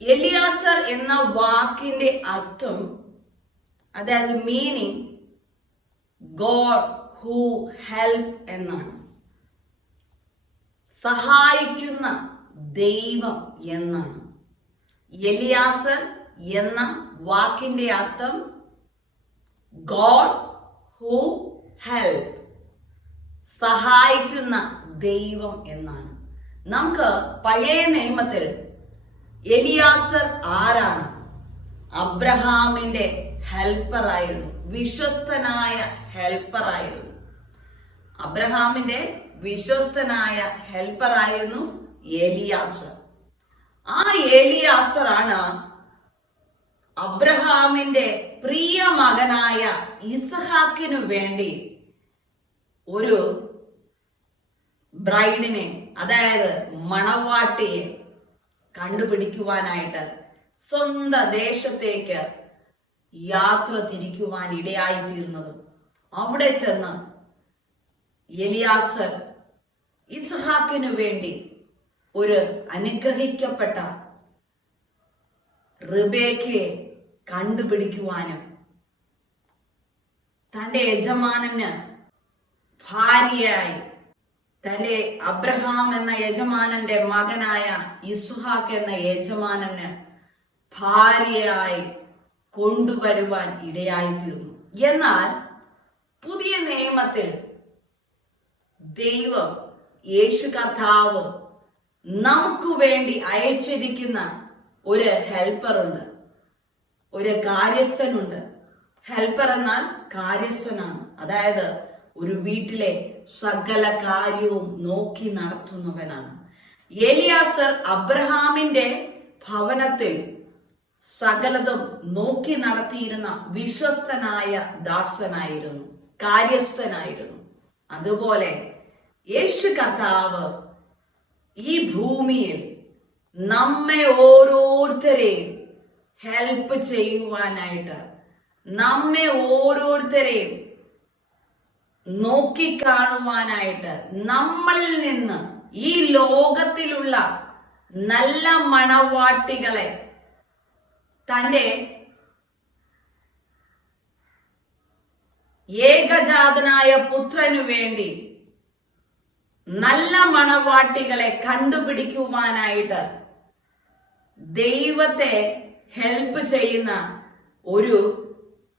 Eleazar എന്ന വാക്കിന്റെ അർത്ഥം അതായത് മീനിങ് ഗോഡ് ഹൂ ഹെൽപ്പ് എന്നാണ്. സഹായിക്കുന്ന ദൈവം എന്നാണ്. എലിയാസർ എന്ന വാക്കിന്റെ അർത്ഥം ഗോഡ് ഹൂ ഹെൽപ്പ് സഹായിക്കുന്ന ദൈവം എന്നാണ്. നമുക്ക് പഴയ നിയമത്തിൽ എലിയാസർ ആരാണ്? അബ്രഹാമിന്റെ ഹെൽപ്പറായിരുന്നു വിശ്വസ്തനായ ഹെൽപ്പറായിരുന്നു അബ്രഹാമിന്റെ വിശ്വസ്തനായ ഹെൽപ്പറായിരുന്നു ഏലിയാസർ ആ ഏലിയാസർ ആണ് അബ്രഹാമിന്റെ പ്രിയ മകനായ ഇസഹാക്കിനു വേണ്ടി ഒരു ബ്രൈഡിനെ അതായത് മണവാട്ടിയെ കണ്ടുപിടിക്കുവാനായിട്ട് സ്വന്തം ദേശത്തേക്ക് യാത്ര തിരിക്കുവാൻ ഇടയായി തീർന്നതും അവിടെ ചെന്ന് എലിയാസർ ഇസ്ഹാക്കിനു വേണ്ടി ഒരു അനുഗ്രഹിക്കപ്പെട്ട റിബേക്കയെ കണ്ടുപിടിക്കുവാനും തന്റെ യജമാനന് ഭാര്യയായി തന്റെ അബ്രഹാം എന്ന യജമാനന്റെ മകനായ ഇസുഹാക്ക് എന്ന യജമാനന് ഭാര്യയായി കൊണ്ടുവരുവാൻ ഇടയായി തീർന്നു എന്നാൽ പുതിയ നിയമത്തിൽ ദൈവം യേശു കർത്താവ് നമുക്ക് വേണ്ടി അയച്ചിരിക്കുന്ന ഒരു ഹെൽപ്പറുണ്ട് ഒരു കാര്യസ്ഥനുണ്ട്. ഹെൽപ്പർ എന്നാൽ കാര്യസ്ഥനാണ്. അതായത് ഒരു വീട്ടിലെ സകല കാര്യവും നോക്കി നടത്തുന്നവനാണ്. എലിയാസർ അബ്രഹാമിന്റെ ഭവനത്തിൽ സകലതും നോക്കി നടത്തിയിരുന്ന വിശ്വസ്തനായ ദാസനായിരുന്നു കാര്യസ്ഥനായിരുന്നു. അതുപോലെ യേശു കർത്താവ് ഈ ഭൂമിയിൽ നമ്മെ ഓരോരുത്തരെയും ഹെൽപ്പ് ചെയ്യുവാനായിട്ട് നമ്മെ ഓരോരുത്തരെയും നോക്കിക്കാണുവാനായിട്ട് നമ്മളിൽ നിന്ന് ഈ ലോകത്തിലുള്ള നല്ല മണവാട്ടികളെ തന്റെ ഏകജാതനായ പുത്രനു വേണ്ടി നല്ല മണവാട്ടികളെ കണ്ടുപിടിക്കുവാനായിട്ട് ദൈവത്തെ ഹെൽപ്പ് ചെയ്യുന്ന ഒരു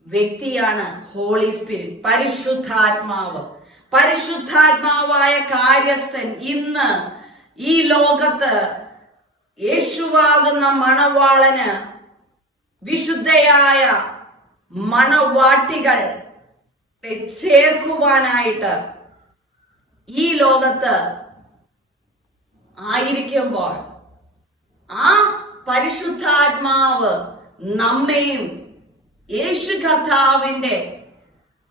വ്യക്തിയാണ് ഹോളി സ്പിരിറ്റ് പരിശുദ്ധാത്മാവ്. പരിശുദ്ധാത്മാവായ കാര്യസ്ഥൻ ഇന്ന് ഈ ലോകത്ത് യേശുവാകുന്ന മണവാളന് വിശുദ്ധയായ മണവാട്ടികൾ ചേർക്കുവാനായിട്ട് ഈ ലോകത്ത് ആയിരിക്കുമ്പോൾ ആ പരിശുദ്ധാത്മാവ് നമ്മയും യേശു കർത്താവിന്റെ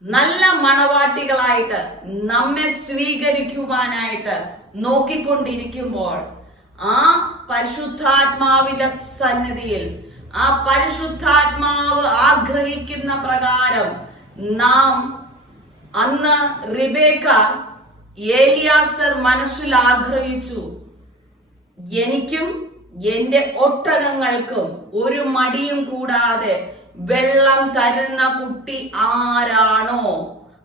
നല്ല മണവാട്ടികളായിട്ട് നമ്മെ സ്വീകരിക്കുവാനായിട്ട് നോക്കിക്കൊണ്ടിരിക്കുമ്പോൾ ആ പരിശുദ്ധാത്മാവിന്റെ സന്നിധിയിൽ ആ പരിശുദ്ധാത്മാവ് ആഗ്രഹിക്കുന്ന പ്രകാരം നാം അന്ന് റിബേക്ക ഏലിയാസർ മനസ്സിൽ ആഗ്രഹിച്ചു എനിക്കും എന്റെ ഒട്ടകങ്ങൾക്കും ഒരു മടിയും കൂടാതെ വെള്ളം തരുന്ന കുട്ടി ആരാണോ?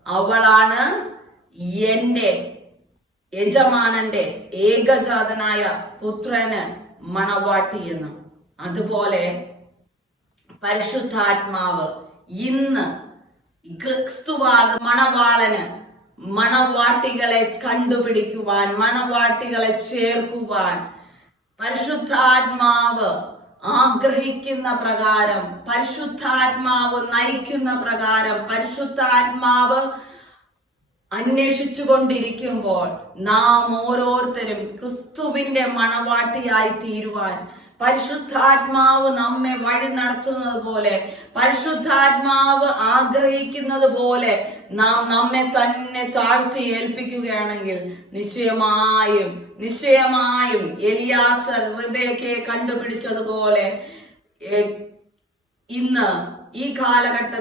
അവളാണ് എന്റെ യജമാനന്റെ ഏകജാതനായ പുത്രന് മണവാട്ടി എന്ന്. അതുപോലെ പരിശുദ്ധാത്മാവ് ഇന്ന് ക്രിസ്തുവാദ മണവാളന് മണവാട്ടികളെ കണ്ടുപിടിക്കുവാൻ മണവാട്ടികളെ ചേർക്കുവാൻ പരിശുദ്ധാത്മാവ് ആഗ്രഹിക്കുന്ന പ്രകാരം പരിശുദ്ധാത്മാവ് നയിക്കുന്ന പ്രകാരം പരിശുദ്ധാത്മാവ് അന്വേഷിച്ചു കൊണ്ടിരിക്കുമ്പോൾ നാം ഓരോരുത്തരും ക്രിസ്തുവിന്റെ മണവാട്ടിയായി തീരുവാൻ പരിശുദ്ധാത്മാവ് നമ്മെ വഴി നടത്തുന്നത് പോലെ പരിശുദ്ധാത്മാവ് ആഗ്രഹിക്കുന്നത് പോലെ നാം നമ്മെ തന്നെ താഴ്ത്തി ഏൽപ്പിക്കുകയാണെങ്കിൽ നിശ്ചയമായും നിശ്ചയമായും എലിയാസർ റിബേക്കെ കണ്ടുപിടിച്ചതുപോലെ ഇന്ന് ഈ കാലഘട്ട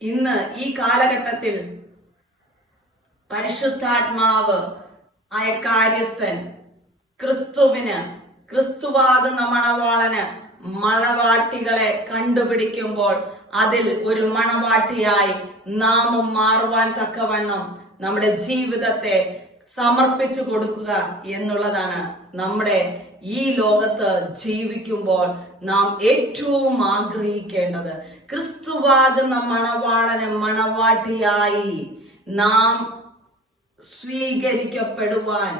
ഇന്ന് ഈ കാലഘട്ടത്തിൽ പരിശുദ്ധാത്മാവ് ആയ കാര്യസ്ഥൻ ക്രിസ്തുവിന് ക്രിസ്തുവാകുന്ന മണവാളന് മണവാട്ടികളെ കണ്ടുപിടിക്കുമ്പോൾ അതിൽ ഒരു മണവാട്ടിയായി നാമം മാറുവാൻ തക്കവണ്ണം നമ്മുടെ ജീവിതത്തെ സമർപ്പിച്ചു കൊടുക്കുക എന്നുള്ളതാണ് നമ്മുടെ ഈ ലോകത്ത് ജീവിക്കുമ്പോൾ നാം ഏറ്റവും ആഗ്രഹിക്കേണ്ടത്. ക്രിസ്തുവാകുന്ന മണവാളന് മണവാട്ടിയായി നാം സ്വീകരിക്കപ്പെടുവാൻ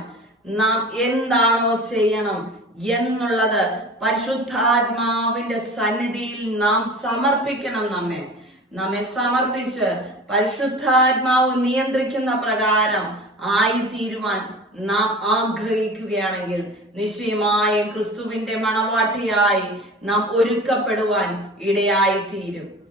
നാം എന്താണോ ചെയ്യണം എന്നുള്ളത് പരിശുദ്ധാത്മാവിന്റെ സന്നിധിയിൽ നാം സമർപ്പിക്കണം നമ്മെ. നമ്മെ സമർപ്പിച്ച് പരിശുദ്ധാത്മാവ് നിയന്ത്രിക്കുന്ന പ്രകാരം ആയിത്തീരുവാൻ നാം ആഗ്രഹിക്കുകയാണെങ്കിൽ നിശ്ചയമായും ക്രിസ്തുവിന്റെ മണവാട്ടിയായി നാം ഒരുക്കപ്പെടുവാൻ ഇടയായിത്തീരും.